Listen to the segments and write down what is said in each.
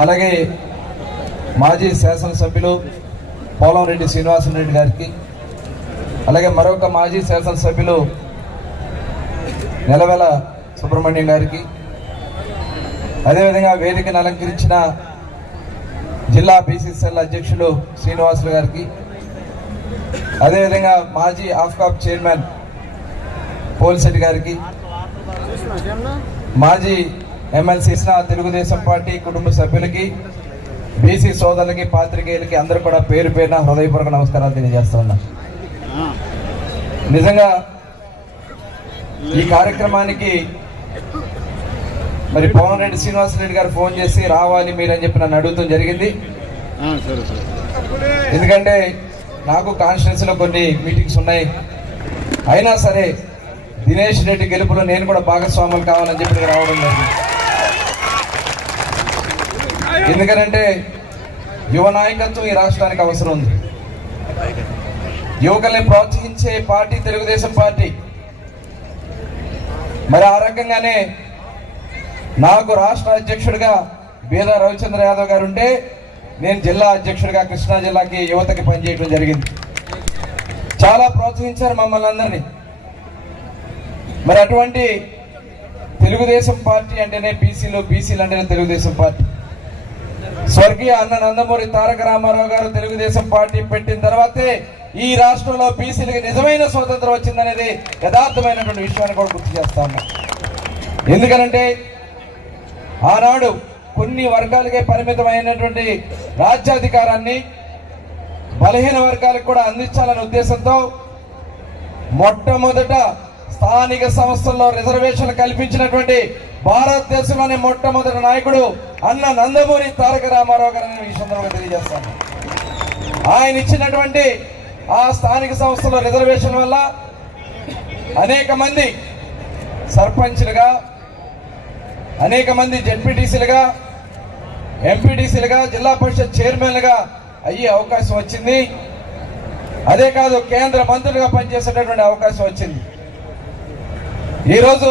అలాగే మాజీ శాసనసభ్యులు పోలంరెడ్డి శ్రీనివాసరెడ్డి గారికి అలాగే మరొక మాజీ శాసనసభ్యులు నెలవెల సుబ్రహ్మణ్యం గారికి అదేవిధంగా వేదికను అలంకరించిన జిల్లా బీసీసీఎల్ అధ్యక్షులు శ్రీనివాసులు గారికి అదేవిధంగా మాజీ ఆఫ్కాప్ చైర్మన్ పోల్శెట్టి గారికి మాజీ ఎమ్మెల్సీ తెలుగుదేశం పార్టీ కుటుంబ సభ్యులకి బీసీ సోదరులకి పాత్రికేయులకి అందరూ కూడా పేరు పేరున హృదయపూర్వక నమస్కారాలు తెలియజేస్తా ఉన్నా. నిజంగా ఈ కార్యక్రమానికి మరి పవన్ శ్రీనివాసరెడ్డి గారు ఫోన్ చేసి రావాలి మీరని చెప్పి నన్ను అడుగుతాం జరిగింది. ఎందుకంటే నాకు కాన్స్టిట్యున్సీలో కొన్ని మీటింగ్స్ ఉన్నాయి. అయినా సరే దినేష్ రెడ్డి గెలుపులో నేను కూడా భాగస్వాములు కావాలని చెప్పి రావడం జరిగింది. ఎందుకనంటే యువ నాయకత్వం ఈ రాష్ట్రానికి అవసరం ఉంది. యువకుల్ని ప్రోత్సహించే పార్టీ తెలుగుదేశం పార్టీ. మరి ఆ రకంగానే నాకు రాష్ట్ర అధ్యక్షుడిగా బీద రవిచంద్ర యాదవ్ గారు ఉంటే నేను జిల్లా అధ్యక్షుడిగా కృష్ణా జిల్లాకి యువతకి పనిచేయడం జరిగింది. చాలా ప్రోత్సహించారు మమ్మల్ని అందరినీ. మరి అటువంటి తెలుగుదేశం పార్టీ అంటేనే బీసీలు బీసీలు అంటేనే తెలుగుదేశం పార్టీ. స్వర్గీయ అన్న నందమూరి తారక రామారావు గారు తెలుగుదేశం పార్టీ పెట్టిన తర్వాతే ఈ రాష్ట్రంలో బీసీలకి నిజమైన స్వతంత్రం వచ్చిందనేది యథార్థమైనటువంటి విషయాన్ని కూడా గుర్తు చేస్తాము ఎందుకనంటే ఆనాడు కొన్ని వర్గాలకే పరిమితమైనటువంటి రాజ్యాధికారాన్ని బలహీన వర్గాలకు కూడా అందించాలనే ఉద్దేశంతో మొట్టమొదట స్థానిక సంస్థల్లో రిజర్వేషన్ కల్పించినటువంటి భారతదేశంలోని మొట్టమొదటి నాయకుడు అన్న నందమూరి తారక రామారావు గారు ఈ సందర్భంగా తెలియజేస్తాను. ఆయన ఇచ్చినటువంటి ఆ స్థానిక సంస్థల రిజర్వేషన్ వల్ల అనేక మంది సర్పంచ్లుగా అనేక మంది జెడ్పీటీసీలుగా ఎంపీటీసీలుగా జిల్లా పరిషత్ చైర్మన్లుగా అయ్యే అవకాశం వచ్చింది. అదే కాదు కేంద్ర మంత్రులుగా పనిచేసేటటువంటి అవకాశం వచ్చింది. ఈరోజు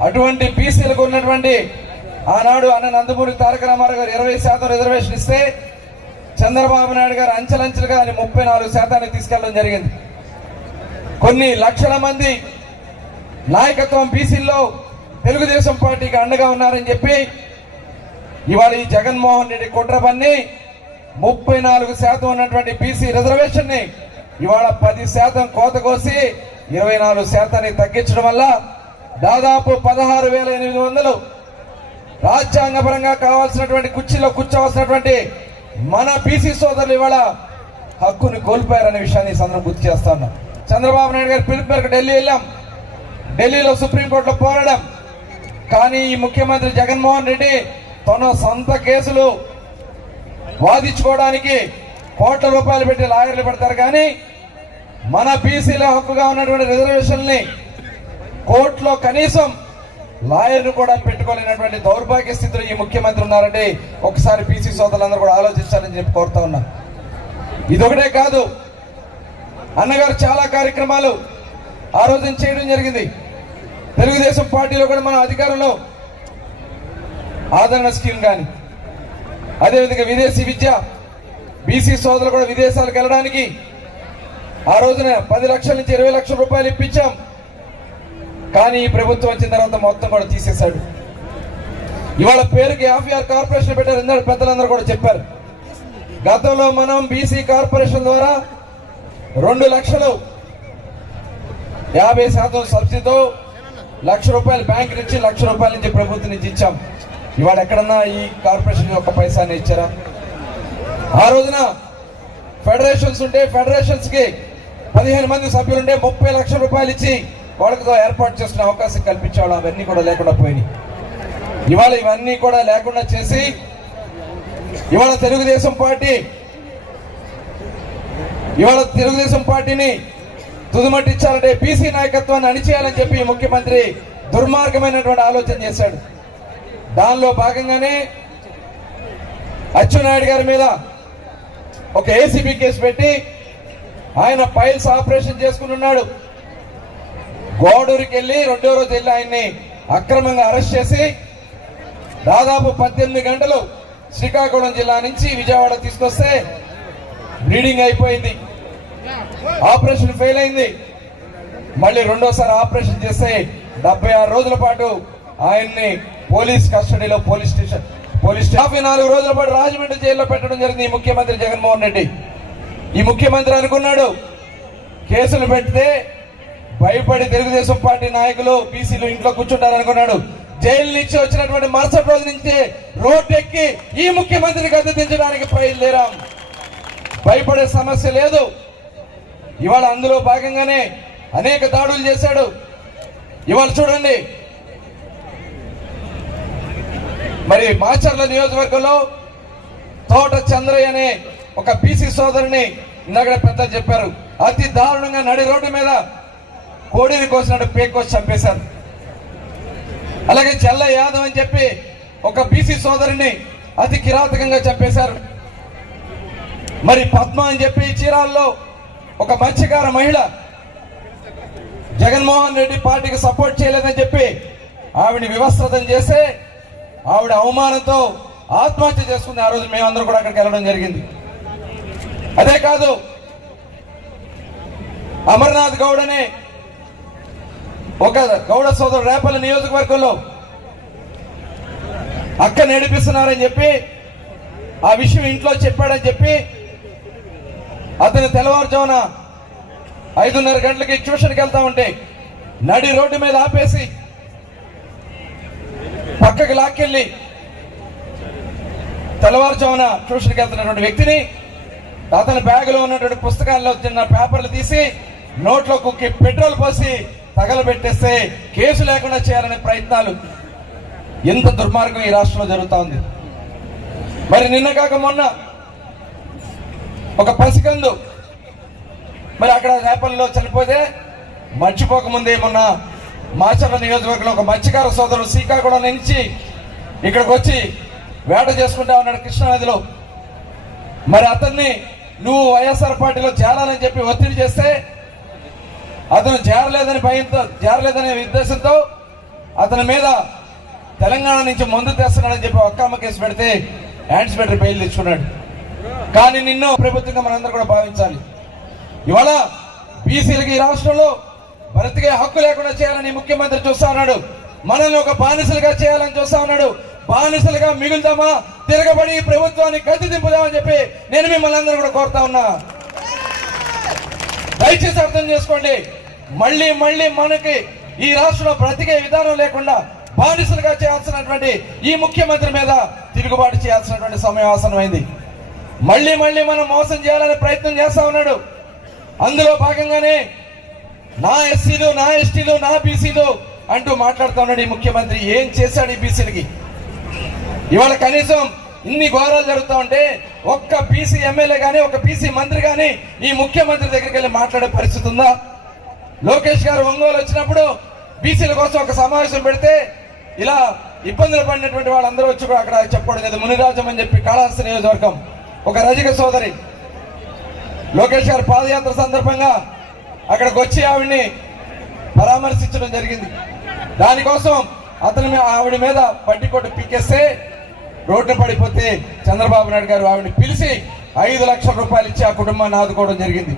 అటువంటి బీసీలకు ఉన్నటువంటి ఆనాడు అన్న నందమూరి తారక రామారావు గారు ఇరవై శాతం రిజర్వేషన్ ఇస్తే చంద్రబాబు నాయుడు గారు అంచెలంచెలుగా అని ముప్పై నాలుగు శాతానికి తీసుకెళ్ళడం జరిగింది. కొన్ని లక్షల మంది నాయకత్వం బీసీల్లో తెలుగుదేశం పార్టీకి అండగా ఉన్నారని చెప్పి ఇవాళ ఈ జగన్మోహన్ రెడ్డి కుట్రపన్ని ముప్పై నాలుగు శాతం ఉన్నటువంటి బీసీ రిజర్వేషన్ని ఇవాళ పది శాతం కోత కోసి ఇరవై నాలుగు శాతాన్ని తగ్గించడం వల్ల దాదాపు పదహారు వేల ఎనిమిది వందలు రాజ్యాంగపరంగా కావాల్సినటువంటి కుర్చీలో కూర్చోవలసినటువంటి మన బీసీ సోదరులు ఇవాళ హక్కుని కోల్పోయారనే విషయాన్ని సందర్భం గుర్తు చేస్తాను చంద్రబాబు నాయుడు గారి పిలుపు మేరకు ఢిల్లీ వెళ్ళాం. ఢిల్లీలో సుప్రీంకోర్టులో పోరాడాం. కానీ ఈ ముఖ్యమంత్రి జగన్మోహన్ రెడ్డి తన సొంత కేసులు వాదించుకోవడానికి కోట్ల రూపాయలు పెట్టి లాయర్లు పెడతారు కానీ మన బీసీల హక్కుగా ఉన్నటువంటి రిజర్వేషన్ని కోర్టులో కనీసం లాయర్ను కూడా పెట్టుకోలేనటువంటి దౌర్భాగ్య స్థితిలో ఈ ముఖ్యమంత్రి ఉన్నారంటే ఒకసారి బీసీ సోదరులందరూ కూడా ఆలోచించాలని చెప్పి కోరుతా ఉన్నా. ఇదొకటే కాదు అన్నగారు చాలా కార్యక్రమాలు ఆ రోజున చేయడం జరిగింది. తెలుగుదేశం పార్టీలో కూడా మన అధికారంలో ఆదరణ స్కీమ్ కానీ అదేవిధంగా విదేశీ విద్య బీసీ సోదరులు కూడా విదేశాలకు వెళ్ళడానికి ఆ రోజున పది లక్షల నుంచి ఇరవై లక్షల రూపాయలు ఇప్పించాం. కానీ ఈ ప్రభుత్వం వచ్చిన తర్వాత మొత్తం కూడా తీసేశాడు. ఇవాళ పేరుకి ఆఫ్ఆర్ కార్పొరేషన్ పెట్టారు. ఇందాక పెద్దలందరూ కూడా చెప్పారు. గతంలో మనం బీసీ కార్పొరేషన్ ద్వారా రెండు లక్షలు యాభై శాతం సబ్సిడీతో లక్ష రూపాయలు బ్యాంక్ నుంచి లక్ష రూపాయల నుంచి ప్రభుత్వం నుంచి ఇచ్చాం. ఇవాళ ఎక్కడన్నా ఈ కార్పొరేషన్ యొక్క పైసాన్ని ఇచ్చారా? ఆ రోజున ఫెడరేషన్స్ ఉంటే ఫెడరేషన్స్కి పదిహేను మంది సభ్యులు ఉంటే ముప్పై లక్షల రూపాయలు ఇచ్చి వాళ్ళతో ఏర్పాటు చేసిన అవకాశం కల్పించేవాళ్ళు అవన్నీ కూడా లేకుండా పోయినాయి. ఇవాళ ఇవన్నీ కూడా లేకుండా చేసి ఇవాళ తెలుగుదేశం పార్టీ ఇవాళ తెలుగుదేశం పార్టీని తుదుమట్టించాలంటే బీసీ నాయకత్వాన్ని అణిచేయాలని చెప్పి ముఖ్యమంత్రి దుర్మార్గమైనటువంటి ఆలోచన చేశాడు. దానిలో భాగంగానే అచ్చెన్నాయుడు గారి మీద ఒక ఏసీబీ కేసు పెట్టి ఆయన ఫైల్స్ ఆపరేషన్ చేసుకుని ఉన్నాడు. గోడూరికి వెళ్ళి రెండో రోజు వెళ్ళి ఆయన్ని అక్రమంగా అరెస్ట్ చేసి దాదాపు పద్దెనిమిది గంటలు శ్రీకాకుళం జిల్లా నుంచి విజయవాడ తీసుకొస్తే బ్లీడింగ్ అయిపోయింది. ఆపరేషన్ ఫెయిల్ అయింది. మళ్ళీ రెండోసారి ఆపరేషన్ చేస్తే డెబ్బై ఆరు రోజుల పాటు ఆయన్ని పోలీస్ కస్టడీలో పోలీస్ స్టేషన్ పోలీస్ యాభై నాలుగు రోజుల పాటు రాజమండ్రి జైల్లో పెట్టడం జరిగింది ముఖ్యమంత్రి జగన్మోహన్ రెడ్డి. ఈ ముఖ్యమంత్రి అనుకున్నాడు. కేసులు పెడితే భయపడి తెలుగుదేశం పార్టీ నాయకులు బీసీలు ఇంట్లో కూర్చుంటారు అనుకున్నాడు జైలు నుంచి వచ్చినటువంటి మరుసటి రోజు నుంచి రోడ్డు ఎక్కి ఈ ముఖ్యమంత్రిని గద్దెదించడానికి బయలుదేరాం. భయపడే సమస్య లేదు. ఇవాళ అందులో భాగంగానే అనేక దాడులు చేశాడు. ఇవాళ చూడండి. మరి మాచర్ల నియోజకవర్గంలో తోట చంద్రయ్య అనే ఒక బీసీ సోదరుని ఇందాక పెద్ద చెప్పారు. అతి దారుణంగా నడి రోడ్డు మీద కోడిని కోసినట్టు పేకోసి చంపేశారు. అలాగే చెల్ల యాదవ్ అని చెప్పి ఒక బీసీ సోదరుని అతి కిరాతకంగా చంపేశారు. మరి పద్మ అని చెప్పి చీరాల్లో ఒక మత్స్యకార మహిళ జగన్మోహన్ రెడ్డి పార్టీకి సపోర్ట్ చేయలేదని చెప్పి ఆవిడని వివస్త్రతం చేస్తే ఆవిడ అవమానంతో ఆత్మహత్య చేసుకుంది. ఆ రోజు మేమందరం కూడా అక్కడికి వెళ్ళడం జరిగింది. అదే కాదు అమర్నాథ్ గౌడ్ అనే ఒక గౌడ సోదరు రేపల్లి నియోజకవర్గంలో అక్క నడిపిస్తున్నారని చెప్పి ఆ విషయం ఇంట్లో చెప్పాడని చెప్పి అతను తెల్లవారుజామున ఐదున్నర గంటలకి ట్యూషన్కి వెళ్తా ఉంటే నడి రోడ్డు మీద ఆపేసి పక్కకి లాక్కెళ్ళి తెల్లవారుజామున ట్యూషన్కి వెళ్తున్నటువంటి వ్యక్తిని అతని బ్యాగులో ఉన్నటువంటి పుస్తకాల్లో చిన్న పేపర్లు తీసి నోట్లో కుక్కి పెట్రోల్ పోసి తగలబెట్టేస్తే కేసు లేకుండా చేయాలనే ప్రయత్నాలు. ఎంత దుర్మార్గం ఈ రాష్ట్రంలో జరుగుతూ ఉంది. మరి నిన్న కాక మొన్న ఒక పసికందు మరి అక్కడ రేపల్లో చనిపోతే మర్చిపోకముందే మొన్న మాచర్ల నియోజకవర్గంలో ఒక మత్స్యకార సోదరుడు శ్రీకాకుళం నుంచి ఇక్కడికి వచ్చి వేట చేసుకుంటా ఉన్నాడు కృష్ణానదిలో. మరి అతన్ని నువ్వు వైఎస్ఆర్ పార్టీలో చేరాలని చెప్పి ఒత్తిడి చేస్తే అతను చేరలేదని భయంతో చేరలేదనే ఉద్దేశంతో అతని మీద తెలంగాణ నుంచి మందు తెస్తున్నాడని చెప్పి ఒక్కమ్మ కేసు పెడితే యాంటిసిపేటరీ బెయిల్ తెచ్చుకున్నాడు. కానీ నిన్ను ప్రభుత్వంగా మనందరూ కూడా భావించాలి. ఇవాళ బీసీలకి ఈ రాష్ట్రంలో బ్రతికే హక్కు లేకుండా చేయాలని ముఖ్యమంత్రి చూస్తా ఉన్నాడు. మనల్ని ఒక బానిసలుగా చేయాలని చూస్తా ఉన్నాడు. బానిసలుగా మిగులుతామా? తిరగబడి ప్రభుత్వాన్ని గతి దింపుదామని చెప్పి నేను మిమ్మల్ని అందరూ కూడా కోరుతా ఉన్నా. దయచేసి అర్థం చేసుకోండి. మళ్ళీ మళ్ళీ మనకి ఈ రాష్ట్రంలో బ్రతికే విధానం లేకుండా బానిసలుగా చేయాల్సినటువంటి ఈ ముఖ్యమంత్రి మీద తిరుగుబాటు చేయాల్సినటువంటి సమయం ఆసనమైంది మళ్ళీ మళ్ళీ మనం మోసం చేయాలనే ప్రయత్నం చేస్తా ఉన్నాడు. అందులో భాగంగానే నా ఎస్సీలు నా ఎస్టీలు నా బీసీలు అంటూ మాట్లాడుతా ఉన్నాడు ఈ ముఖ్యమంత్రి. ఏం చేశాడు ఈ బీసీలకి? ఇవాళ కనీసం ఇన్ని ఘోరాలు జరుగుతూ ఉంటే ఒక్క బీసీ ఎమ్మెల్యే కానీ ఒక బీసీ మంత్రి కానీ ఈ ముఖ్యమంత్రి దగ్గరికి వెళ్ళి మాట్లాడే పరిస్థితి ఉందా? లోకేష్ గారు ఒంగోలు వచ్చినప్పుడు బీసీల కోసం ఒక సమావేశం పెడితే ఇలా ఇబ్బందులు పడినటువంటి వాళ్ళందరూ వచ్చి కూడా అక్కడ చెప్పడం లేదు. మునిరాజం అని చెప్పి కాళహస్తి నియోజకవర్గం ఒక రజక సోదరి లోకేష్ గారు పాదయాత్ర సందర్భంగా అక్కడికి వచ్చి ఆవిడ్ని పరామర్శించడం జరిగింది. దానికోసం అతని ఆవిడ మీద పట్టి కొట్టు పీకేస్తే రోడ్డు పడిపోతే చంద్రబాబు నాయుడు గారు ఆవిడని పిలిచి ఐదు లక్షల రూపాయలు ఇచ్చి ఆ కుటుంబాన్ని ఆదుకోవడం జరిగింది.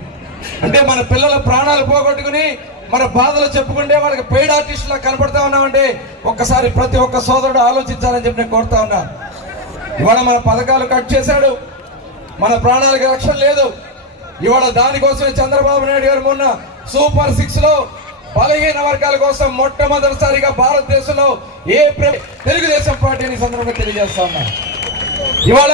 అంటే మన పిల్లల ప్రాణాలు పోగొట్టుకుని మన బాధలు చెప్పుకుంటే వాళ్ళకి పెయిడ్ ఆర్టిస్టులా కనపడతా ఉన్నామంటే ఒక్కసారి ప్రతి ఒక్క సోదరుడు ఆలోచించాలని చెప్పి నేను కోరుతా ఉన్నా. ఇవాళ మన పథకాలు కట్ చేశాడు. మన ప్రాణాలకు రక్షణ లేదు. ఇవాళ దానికోసమే చంద్రబాబు నాయుడు గారు మొన్న సూపర్ సిక్స్లో బలహీన వర్గాల కోసం మొట్టమొదటిసారిగా భారతదేశంలో ఏ తెలుగుదేశం పార్టీని సందర్భంగా తెలియజేస్తా ఉన్నా. ఇవాళ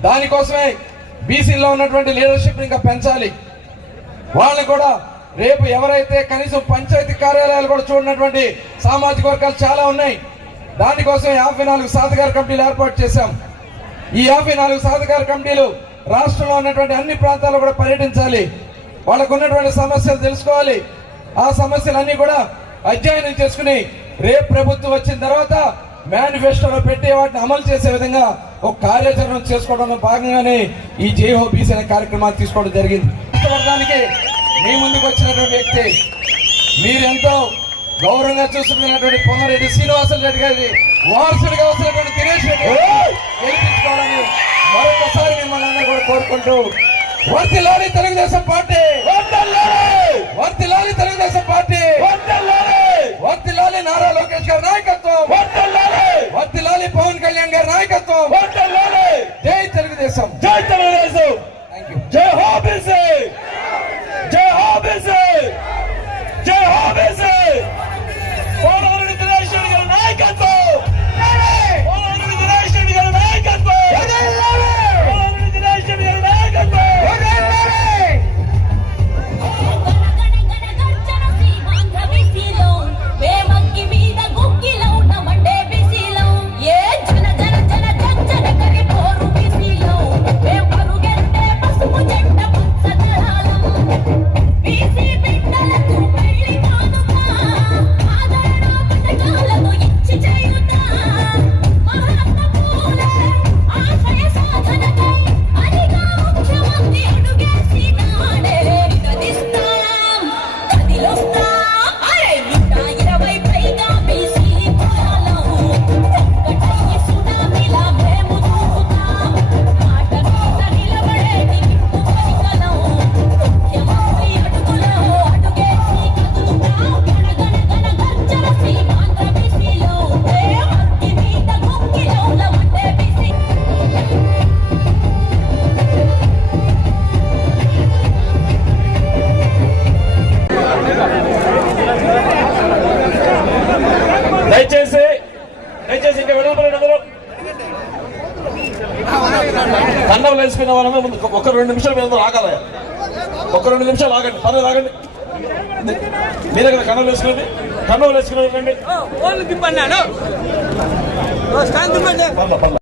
దానికోసమే బీసీలో ఉన్నటువంటి లీడర్షిప్ ఇంకా పెంచాలి. వాళ్ళని కూడా రేపు ఎవరైతే కనీసం పంచాయతీ కార్యాలయాలు కూడా చూడనటువంటి సామాజిక వర్గాలు చాలా ఉన్నాయి. దానికోసం యాభై నాలుగు సాధకార కమిటీలు ఏర్పాటు చేశాం. ఈ యాభై నాలుగు సాధకార కమిటీలు రాష్ట్రంలో ఉన్నటువంటి అన్ని ప్రాంతాల్లో కూడా పర్యటించాలి. వాళ్ళకు ఉన్నటువంటి సమస్యలు తెలుసుకోవాలి. ఆ సమస్యలన్నీ కూడా అధ్యయనం చేసుకుని రేపు ప్రభుత్వం వచ్చిన తర్వాత మేనిఫెస్టోలో పెట్టి వాటిని అమలు చేసే విధంగా ఒక కార్యాచరణ చేసుకోవడంలో భాగంగానే ఈ జేహోబీసీ అనే కార్యక్రమాన్ని తీసుకోవడం జరిగింది. మీ ముందుకు వచ్చినటువంటి వ్యక్తి మీరెంతో గౌరవంగా చూసుకున్నటువంటి పొంగరెడ్డి శ్రీనివాసరెడ్డి రెడ్డి గారి వారసుడిగా వస్తున్నటువంటి దినేష్ రెడ్డి మరొకసారి మిమ్మల్ని కూడా కోరుకుంటూ తెలుగుదేశం పార్టీ. అయిన వాళ్ళ మీద ఒక రెండు నిమిషాల మీద రాగాలి ఒక రెండు నిమిషాలు ఆగండి పర్లేదు రాగండి మీరే కదా కన్నులు వేసుకునేది కన్నులు వేసుకునేది